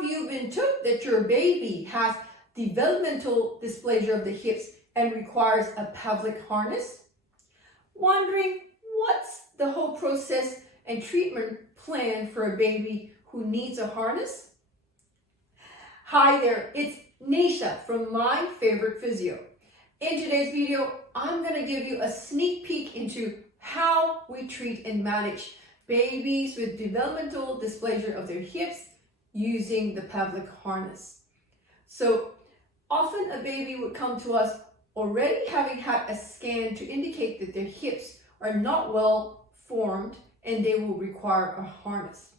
Have you been told that your baby has developmental dysplasia of the hips and requires a Pavlik harness? Wondering what's the whole process and treatment plan for a baby who needs a harness? Hi there, it's Neesha from My Favourite Physio. In today's video, I'm going to give you a sneak peek into how we treat and manage babies with developmental dysplasia of their hips using the Pavlik harness. So often a baby would come to us already having had a scan to indicate that their hips are not well formed and they will require a harness.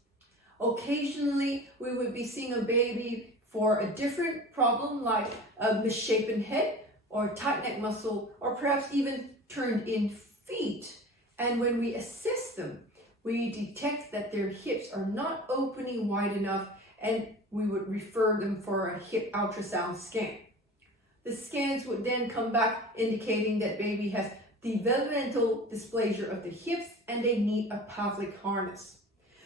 Occasionally, we would be seeing a baby for a different problem like a misshapen head or tight neck muscle or perhaps even turned in feet. And when we assess them, we detect that their hips are not opening wide enough and we would refer them for a hip ultrasound scan. The scans would then come back indicating that baby has developmental dysplasia of the hips and they need a Pavlik harness.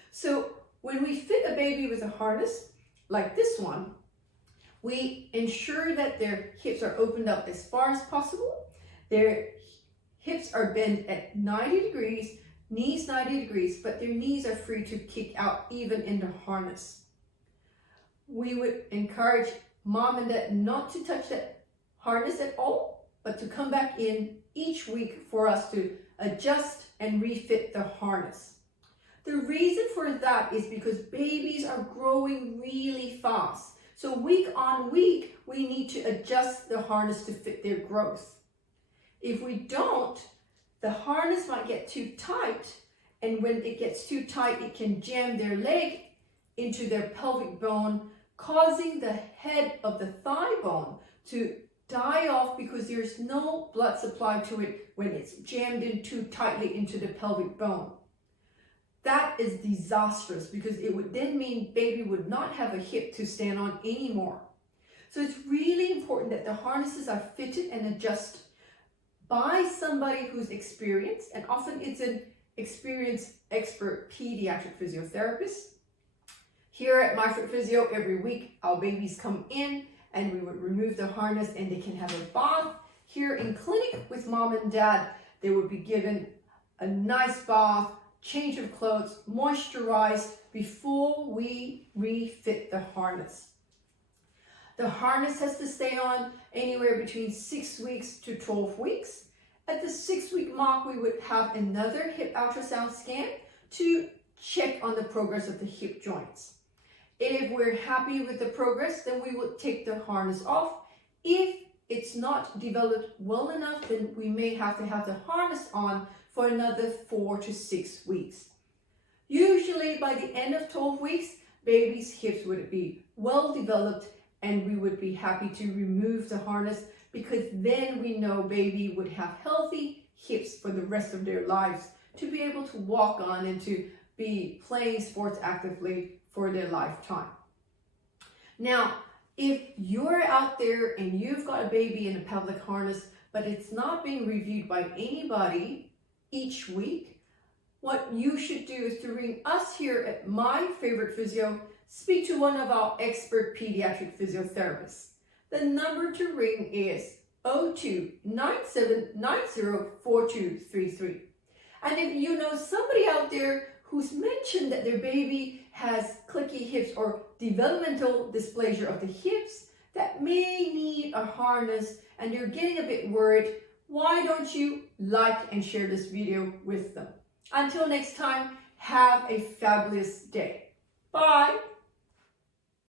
So when we fit a baby with a harness like this one, we ensure that their hips are opened up as far as possible. Their hips are bent at 90 degrees, knees 90 degrees, but their knees are free to kick out even in the harness. We would encourage mom and dad not to touch that harness at all, but to come back in each week for us to adjust and refit the harness. The reason for that is because babies are growing really fast. So week on week, we need to adjust the harness to fit their growth. If we don't, the harness might get too tight, and when it gets too tight, it can jam their leg into their pelvic bone, causing the head of the thigh bone to die off because there's no blood supply to it when it's jammed in too tightly into the pelvic bone. That is disastrous because it would then mean baby would not have a hip to stand on anymore. So it's really important that the harnesses are fitted and adjusted by somebody who's experienced, and often it's an experienced expert pediatric physiotherapist. Here at My Favourite Physio, every week our babies come in and we would remove the harness and they can have a bath. Here in clinic with mom and dad, they would be given a nice bath, change of clothes, moisturized before we refit the harness. The harness has to stay on anywhere between 6 weeks to 12 weeks. At the 6-week mark, we would have another hip ultrasound scan to check on the progress of the hip joints. If we're happy with the progress, then we would take the harness off. If it's not developed well enough, then we may have to have the harness on for another 4 to 6 weeks. Usually by the end of 12 weeks, baby's hips would be well developed and we would be happy to remove the harness because then we know baby would have healthy hips for the rest of their lives to be able to walk on and to be playing sports actively for their lifetime. Now, if you're out there and you've got a baby in a Pavlik harness, but it's not being reviewed by anybody each week, what you should do is to ring us here at My Favourite Physio, speak to one of our expert pediatric physiotherapists. The number to ring is 02-9790-4233. And if you know somebody out there who's mentioned that their baby has clicky hips or developmental dysplasia of the hips that may need a harness and they're getting a bit worried, why don't you like and share this video with them? Until next time, have a fabulous day. Bye.